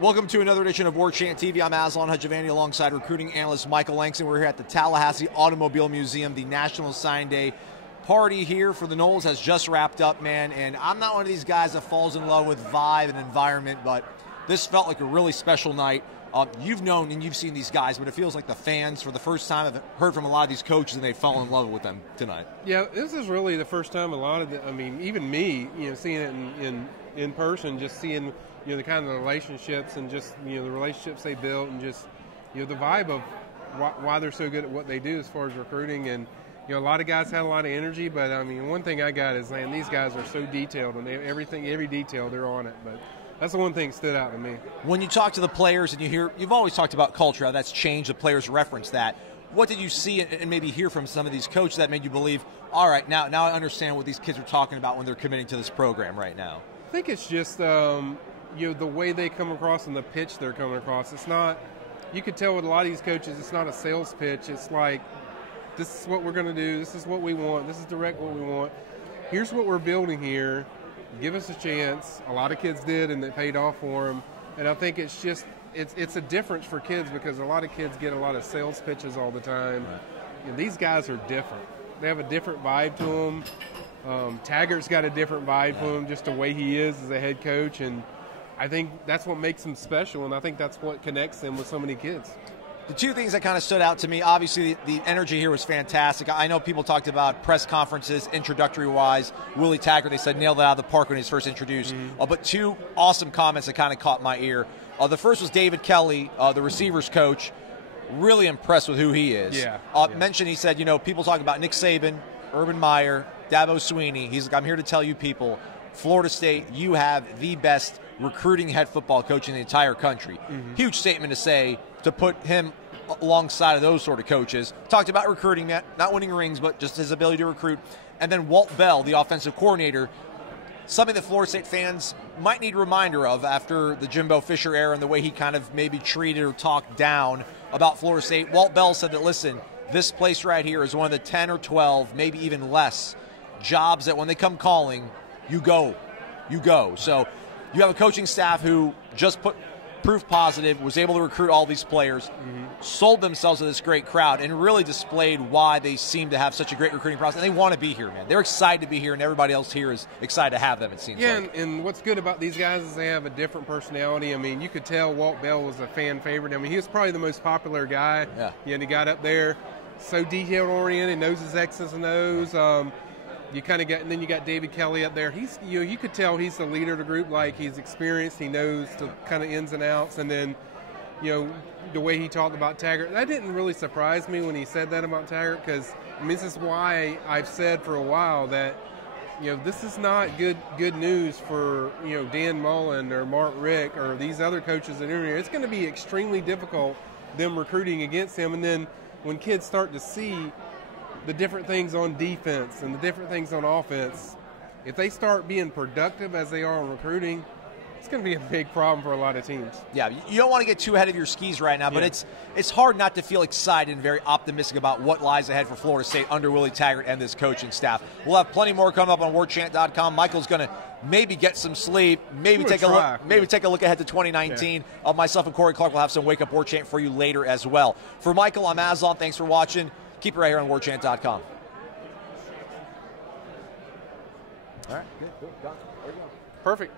Welcome to another edition of Warchant TV. I'm Aslan Hajavani alongside recruiting analyst Michael Langston. We're here at the Tallahassee Automobile Museum. The National Signing Day Party here for the Noles has just wrapped up, man. And I'm not one of these guys that falls in love with vibe and environment, but this felt like a really special night. You've known and you've seen these guys, but it feels like the fans, for the first time, have heard from a lot of these coaches and they fell in love with them tonight. Yeah, this is really the first time a lot of even me, seeing it in person, just seeing, the kind of relationships and just, the relationships they built and just, the vibe of why they're so good at what they do as far as recruiting. And, a lot of guys had a lot of energy, but, one thing I got is, man, these guys are so detailed and every detail, they're on it. But that's the one thing that stood out to me. When you talk to the players and you've always talked about culture, how that's changed, the players reference that. What did you see and maybe hear from some of these coaches that made you believe, all right, now I understand what these kids are talking about when they're committing to this program right now? I think it's just, the way they come across and the pitch they're coming across. It's not, you could tell with a lot of these coaches, it's not a sales pitch. It's like, this is what we're going to do. This is what we want. This is direct what we want. Here's what we're building here. Give us a chance. A lot of kids did, and it paid off for them. And I think it's just, it's a difference for kids because a lot of kids get a lot of sales pitches all the time. Right. And these guys are different. They have a different vibe to them. Taggart's got a different vibe to him, just the way he is as a head coach. And I think that's what makes him special, and I think that's what connects him with so many kids. The two things that kind of stood out to me, obviously the energy here was fantastic. I know people talked about press conferences, introductory-wise. Willie Taggart, they said, nailed it out of the park when he was first introduced. But two awesome comments that kind of caught my ear. The first was David Kelly, the receivers coach, really impressed with who he is. Mentioned, he said, people talk about Nick Saban, Urban Meyer, Dabo Swinney. He's like, I'm here to tell you people, Florida State, you have the best recruiting head football coach in the entire country. Huge statement to say, to put him alongside of those sort of coaches. Talked about recruiting, not winning rings, but just his ability to recruit. And then Walt Bell, the offensive coordinator, something that Florida State fans might need a reminder of after the Jimbo Fisher era and the way he kind of maybe treated or talked down about Florida State. Walt Bell said that, listen, this place right here is one of the 10 or 12, maybe even less, jobs that when they come calling, you go. So you have a coaching staff who just put proof positive, was able to recruit all these players, sold themselves to this great crowd, and really displayed why they seem to have such a great recruiting process. And they want to be here, man. They're excited to be here, and everybody else here is excited to have them, it seems like. And what's good about these guys is they have a different personality. You could tell Walt Bell was a fan favorite. He was probably the most popular guy. And he got up there, so detail-oriented, knows his X's and O's. You kind of and then you got David Kelly up there. He's, you could tell he's the leader of the group. Like, he's experienced, he knows the kind of ins and outs. And then, the way he talked about Taggart, that didn't really surprise me when he said that about Taggart, because this is why I've said for a while that, this is not good news for Dan Mullen or Mark Rick or these other coaches that are here. It's going to be extremely difficult them recruiting against him. And then when kids start to see the different things on defense and the different things on offense, if they start being productive as they are in recruiting, it's going to be a big problem for a lot of teams. Yeah, you don't want to get too ahead of your skis right now, but it's hard not to feel excited and very optimistic about what lies ahead for Florida State under Willie Taggart and this coaching staff. We'll have plenty more coming up on Warchant.com. Michael's going to maybe get some sleep, maybe take a look ahead to 2019. Myself and Corey Clark will have some Wake Up Warchant for you later as well. For Michael, I'm Aslan. Thanks for watching. Keep it right here on Warchant.com. All right, good. There you go. Perfect.